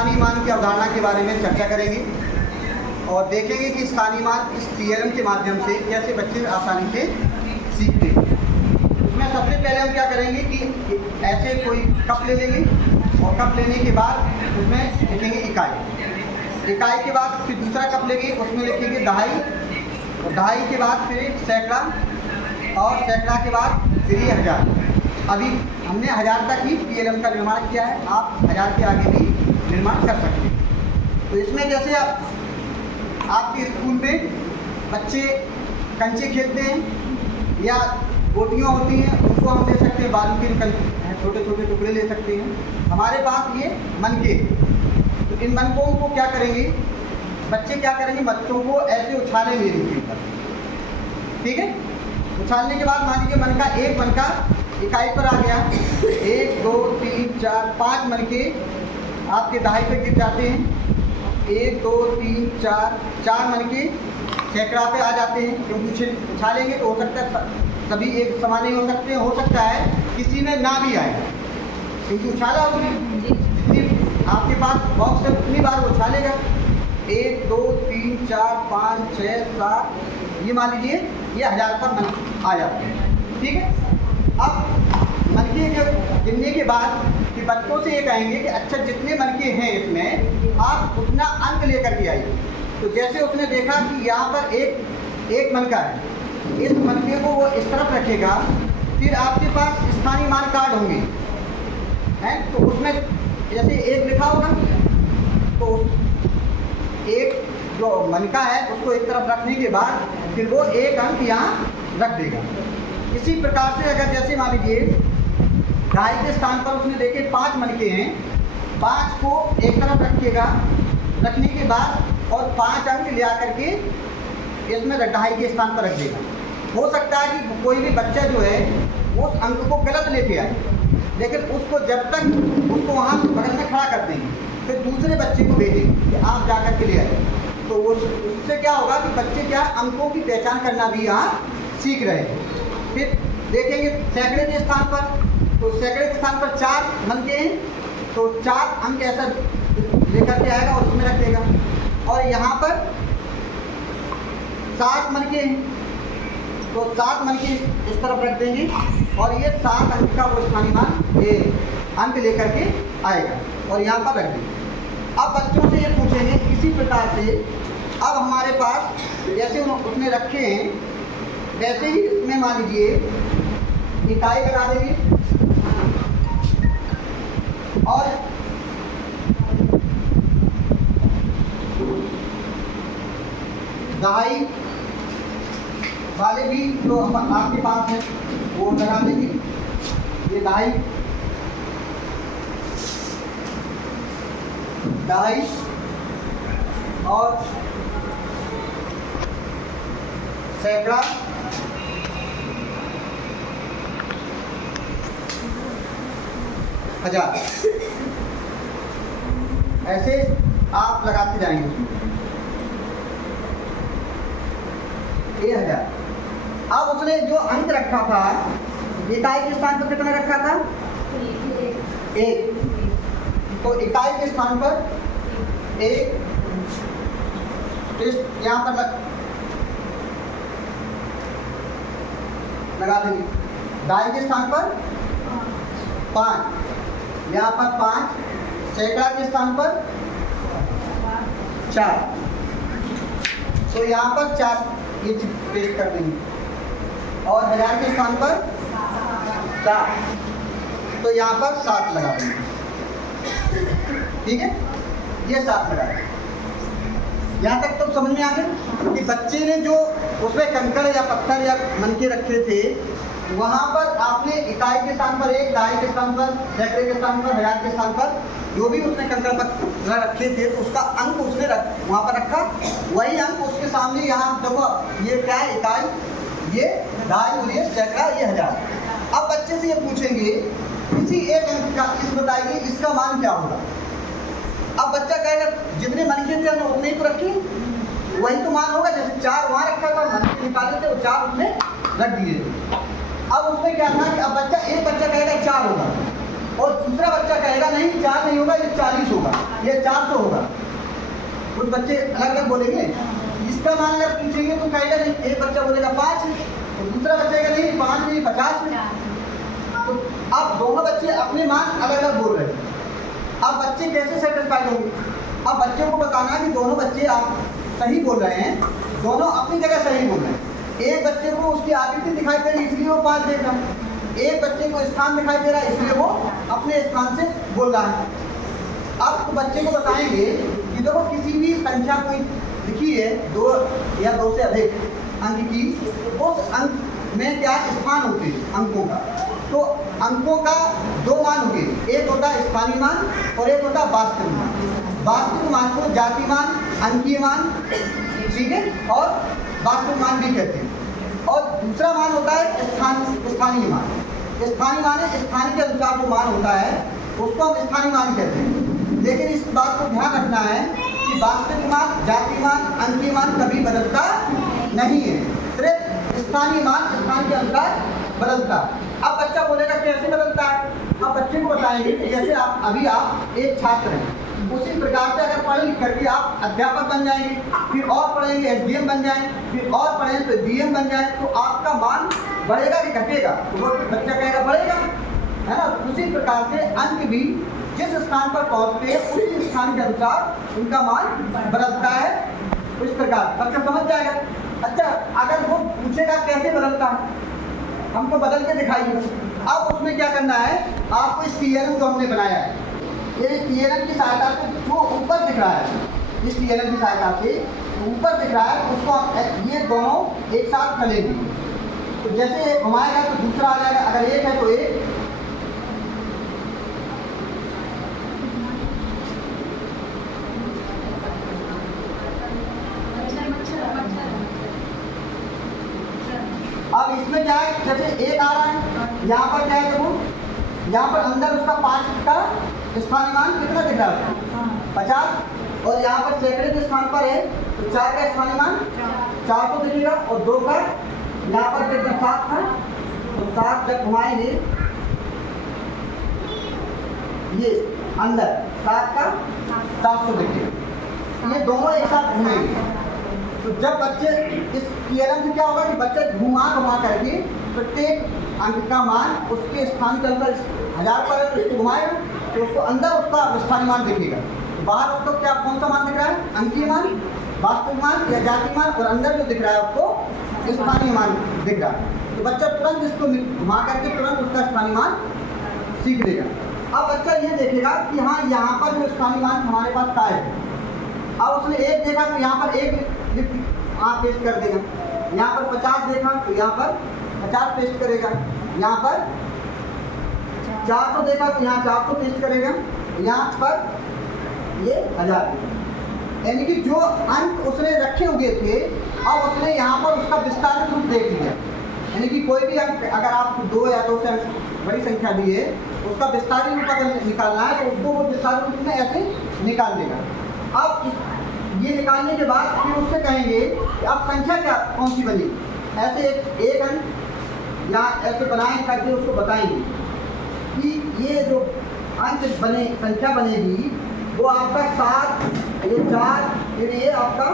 स्थानीय मान की अवधारणा के बारे में चर्चा करेंगे और देखेंगे कि स्थानीय मान इस TLM के माध्यम से कैसे बच्चे आसानी से सीखते हैं। उसमें सबसे पहले हम क्या करेंगे कि ऐसे कोई कप ले लेंगे और कप लेने के बाद उसमें लिखेंगे इकाई। इकाई के बाद फिर दूसरा कप लेंगे, उसमें लिखेंगे दहाई, और दहाई के बाद फिर सैकड़ा, और सैकड़ा के बाद फिर ये हज़ार। अभी हमने 1000 तक ही TLM का निर्माण किया है, आप 1000 के आगे भी निर्माण कर सकते हैं। तो इसमें जैसे आपके स्कूल में बच्चे कंचे खेलते हैं या गोटियाँ होती हैं, उनको हम ले सकते हैं, बालू के छोटे छोटे टुकड़े ले सकते हैं। हमारे पास ये मनके, तो इन मनकों को क्या करेंगे बच्चे, क्या करेंगे बच्चों को ऐसे उछालेंगे नीचे पर, ठीक है। उछालने के बाद मान लीजिए मनका, एक मनका इकाई पर आ गया, 1 2 3 4 5 मनके आपके दहाई पर गिर जाते हैं। 1 2 3 4 मनके सैकड़ा पे आ जाते हैं, क्योंकि उछालेंगे तो हो सकता है सभी एक समान नहीं हो सकते, हो सकता है किसी में ना भी आए, क्योंकि उछाला जितनी आपके पास बॉक्स है उतनी बार उछालेगा। 1 2 3 4 5 6 7, ये मान लीजिए ये 1000 पर मन आ जाते हैं, ठीक है। अब मनके गिनने के बाद कि बच्चों से ये कहेंगे कि अच्छा जितने मनके हैं इसमें आप उतना अंक लेकर के आइए। तो जैसे उसने देखा कि यहाँ पर एक मनका है, इस मनके को वो इस तरफ रखेगा, फिर आपके पास स्थानीय मान कार्ड होंगे हैं, तो उसमें जैसे 1 लिखा होगा तो एक जो मनका है उसको एक तरफ रखने के बाद फिर वो 1 अंक यहाँ रख देगा। इसी प्रकार से अगर जैसे मान लीजिए दहाई के स्थान पर उसने देखे 5 मनके हैं, 5 को एक तरफ रखिएगा, रखने के बाद और 5 अंक ले आकर के इसमें दहाई के स्थान पर रख देगा। हो सकता है कि कोई भी बच्चा जो है उस अंक को गलत लेके आए, लेकिन उसको जब तक उसको वहाँ बगल में खड़ा कर देंगे, फिर दूसरे बच्चे को भेजेंगे कि आप जा कर के ले आए, तो उससे क्या होगा कि बच्चे क्या अंकों की पहचान करना भी यहाँ सीख रहे हैं। फिर देखेंगे सैकड़े के स्थान पर, तो सैकड़े के स्थान पर 4 मनके हैं, तो 4 अंक ऐसा लेकर के आएगा और उसमें रख देगा। और यहाँ पर 7 मनके हैं, तो 7 मनके इस तरफ रख देंगे और ये 7 अंक का वो स्थानीय मान ये अंक लेकर के आएगा और यहाँ पर रख देंगे। अब बच्चों से ये पूछेंगे इसी प्रकार से, अब हमारे पास जैसे उसने रखे हैं वैसे ही इसमें मान लीजिए इकाई लगा देंगे और दहाई वाले भी जो आपके पास है वो लगा देंगे। ये दहाई और सैकड़ा, हज़ार, ऐसे आप लगाते जाएंगे उसमें। ये 1000। अब उसने जो अंक रखा था इकाई के स्थान पर कितना रखा था? 1। तो इकाई के स्थान पर 1, यहाँ पर लगा देंगे। दहाई के स्थान पर 5, यहाँ पर 5, सैकड़ा के स्थान पर 4, तो यहाँ पर 4 ये पेस्ट कर देंगे और 1000 के स्थान पर 7, तो यहाँ पर 7 लगा देंगे, ठीक है। ये 7 लगा देंगे। यहाँ तक तो समझ में आ गया कि बच्चे ने जो उसमें कंकड़ या पत्थर या मनके रखे थे, वहाँ पर आपने इकाई के स्थान पर 1, दहाई के स्थान पर, सैकड़े के स्थान पर, 1000 के स्थान पर जो भी उसने कंकड़ पत्थर रखे थे तो उसका अंक उसने वहाँ पर रखा। वही अंक उसके सामने यहाँ देखो, ये क्या है? इकाई, ये दहाई और ये सैकड़ा, ये 1000। अब बच्चे से ये पूछेंगे किसी एक अंक का इस बताइए इसका मान क्या होगा। अब बच्चा कहेगा जितने मनके थे हमने उतने ही तो रखे, वही तो मान होगा। जैसे 4 वहाँ रखा था, मनके निकाले थे, वो 4 उसने रख दिए। अब उसमें क्या था कि अब एक बच्चा कहेगा 4 होगा और दूसरा बच्चा कहेगा नहीं 4 नहीं होगा, ये 40 होगा, ये 400 होगा। कुछ बच्चे अलग अलग बोलेंगे, इसका मान अगर पूछेंगे तो कहेगा नहीं, एक बच्चा बोलेगा 5 तो दूसरा बच्चा कहेगा नहीं 5 नहीं 50 है। तो अब दोनों बच्चे अपने मान अलग अलग बोल रहे हैं। अब बच्चे कैसे सेटिस्फाइड होंगे? अब बच्चों को बताना कि दोनों बच्चे आप सही बोल रहे हैं, दोनों अपनी जगह सही बोल रहे हैं। एक बच्चे को उसकी आकृति दिखाई दे रही इसलिए वो 5 देख रहा है, एक बच्चे को स्थान दिखाई दे रहा है इसलिए वो अपने स्थान से बोल रहा है। अब तो बच्चे को बताएंगे कि देखो किसी भी संख्या कोई लिखी है 2 या 2 से अधिक अंक की, उस अंक में क्या स्थान होते हैं अंकों का। तो अंकों का 2 मान होंगे, एक होता है स्थानीय मान और एक होता है वास्तविक मान। वास्तविक मान को जाति मान, अंकीय मान, ठीक है, और वास्तविक मान भी कहते हैं। और दूसरा मान होता है स्थानीय मान। स्थानीय मान है स्थान के अनुसार जो मान होता है उसको हम स्थानीय मान कहते हैं। लेकिन इस बात को ध्यान रखना है कि वास्तविक मान, जाति मान, अंकीय मान कभी बदलता नहीं है, सिर्फ स्थानीय मान स्थान के अनुसार बदलता। अब बच्चा बोलेगा कैसे बदलता है? अब बच्चे को बताएंगे कि जैसे आप एक छात्र हैं, उसी प्रकार से अगर पढ़ लिख करके आप अध्यापक बन जाएंगे, फिर और पढ़ेंगे एसडीएम बन जाएं, फिर और पढ़ेंगे तो डीएम बन जाए, तो आपका मान बढ़ेगा कि घटेगा? तो वो बच्चा कहेगा बढ़ेगा, है ना। उसी प्रकार से अंक भी जिस स्थान पर पहुंचते हैं उसी स्थान के अनुसार उनका मान बदलता है। इस प्रकार बच्चा समझ जाएगा। अच्छा, अगर वो पूछेगा कैसे बदलता है, हमको बदल के दिखाइए। अब उसमें क्या करना है, आपको इस TLM को हमने बनाया है, ये TLM की सहायता से जो ऊपर दिख रहा है, इस TLM की सहायता से ऊपर दिख रहा है उसको ये दोनों एक साथ चलेंगे। तो जैसे एक घुमाएगा तो दूसरा आ जाएगा, अगर एक है तो एक, अब इसमें क्या है, जैसे एक आ रहा है, यहाँ पर क्या है, देखो यहाँ पर अंदर उसका 5 का स्थानीय मान कितना दिख रहा है, 50, और यहाँ पर सैकड़े के स्थान पर है तो 4 का स्थानीय मान 400 दिखेगा, और 2 का यहाँ पर जब 7 था तो 7 जब घुमाएंगे ये अंदर 7 का 700 दिखेगा। ये दोनों एक साथ घूमेंगे। तो जब बच्चे इस TLM से क्या होगा कि बच्चे घुमा करके प्रत्येक अंक का मान उसके स्थान के अंदर 1000 पर उसको घुमाएगा तो उसको अंदर उसका स्थानीय मान दिखेगा। तो बाहर उसको क्या कौन सा मान दिख रहा है, अंकीय मान, वास्तविक मान या जाति मान, और अंदर जो दिख रहा है उसको स्थानीय मान दिख रहा है। तो बच्चा तुरंत इसको घुमा करके तुरंत उसका स्थानीय मान सीख लेगा। अब बच्चा ये देखेगा कि हाँ यहाँ पर जो स्थानीय मान हमारे पास का है। अब उसने एक देखा तो यहाँ पर एक पेस्ट कर देगा, यहाँ पर 50 देखा तो यहाँ पर 50 पेस्ट करेगा, यहाँ पर 400 देखा तो यहाँ 400 पेस्ट करेगा, यहाँ पर ये 1000। यानी कि जो अंक उसने रखे हुए थे अब उसने यहाँ पर उसका विस्तारित रूप देख लिया। यानी कि कोई भी अंक अगर आप 2 या 2 से बड़ी संख्या दी है उसका विस्तारित रूप अगर निकालना है तो उसको वो विस्तारित रूप में ऐसे निकाल देगा। अब ये निकालने के बाद फिर उससे कहेंगे कि अब संख्या क्या कौन सी बनी, ऐसे एक अंक या ऐसे बनाए करके उसको बताएंगे कि ये जो अंक बने संख्या बनेगी वो आपका 7, ये 4, फिर ये आपका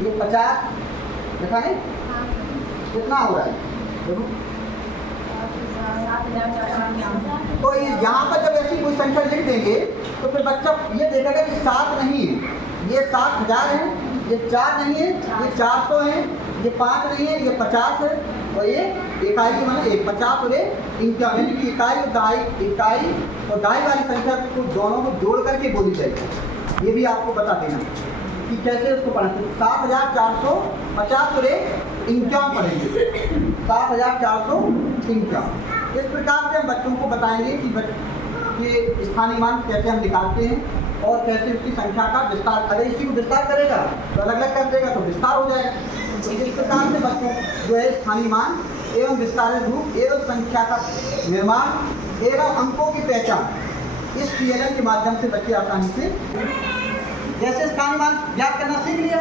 ये 50 देखा है कितना हो रहा है देखो। तो यहाँ पर जब ऐसी कोई संख्या लिख देंगे तो फिर बच्चा ये देखेगा कि 7 नहीं है, ये 7000 है, ये 4 नहीं है, ये 400 है, ये 5 नहीं है, ये 50 है, और ये इकाई की माने 50 और 51, यानी कि इकाई और दहाई वाली संख्या को दोनों को जोड़ करके बोली जाएगी। ये भी आपको बता देना कि कैसे उसको पढ़ना। 7450 और 51 पढ़ेंगे, 7451। इस प्रकार से हम बच्चों को बताएंगे कि स्थानीय मान कैसे हम निकालते हैं और कैसे उसकी संख्या का विस्तार, अगर इसी को विस्तार करेगा तो अलग अलग कर देगा तो विस्तार हो जाएगा। तो इस प्रकार से बच्चों जो है स्थानीय मान एवं विस्तारित रूप एवं संख्या का निर्माण एवं अंकों की पहचान इस TLM के माध्यम से बच्चे आसानी से, जैसे स्थानीय मान ज्ञात करना सीख लिया,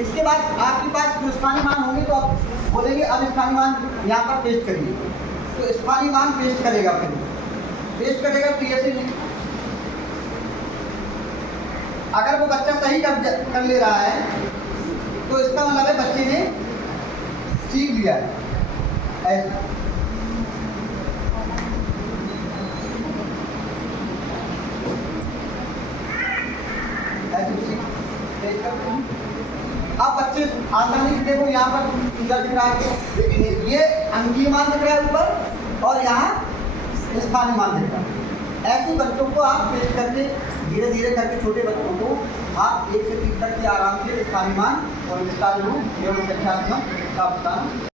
इसके बाद आपके पास जो स्थानीय मान होंगे तो आप बोलेंगे अब स्थानीय मान यहाँ पर पेस्ट करिए, तो स्थानीय मान पेस्ट करेगा, फिर पेस्ट करेगा तो ये से अगर वो बच्चा सही कर ले रहा है तो इसका मतलब है बच्चे ने सीख लिया है। ऐसे अब बच्चे आसानी से देखो यहाँ पर इधर दिख रहा है, ये अंकीय मान दिख रहा है ऊपर और यहाँ स्थानीय मान दिख रहा है। ऐसे बच्चों को आप पेश करके धीरे धीरे करके छोटे बच्चों को आप 1 से 3 तक के आराम से स्थानीय मान और विस्तार रूप एवं संख्यात्मक का बताना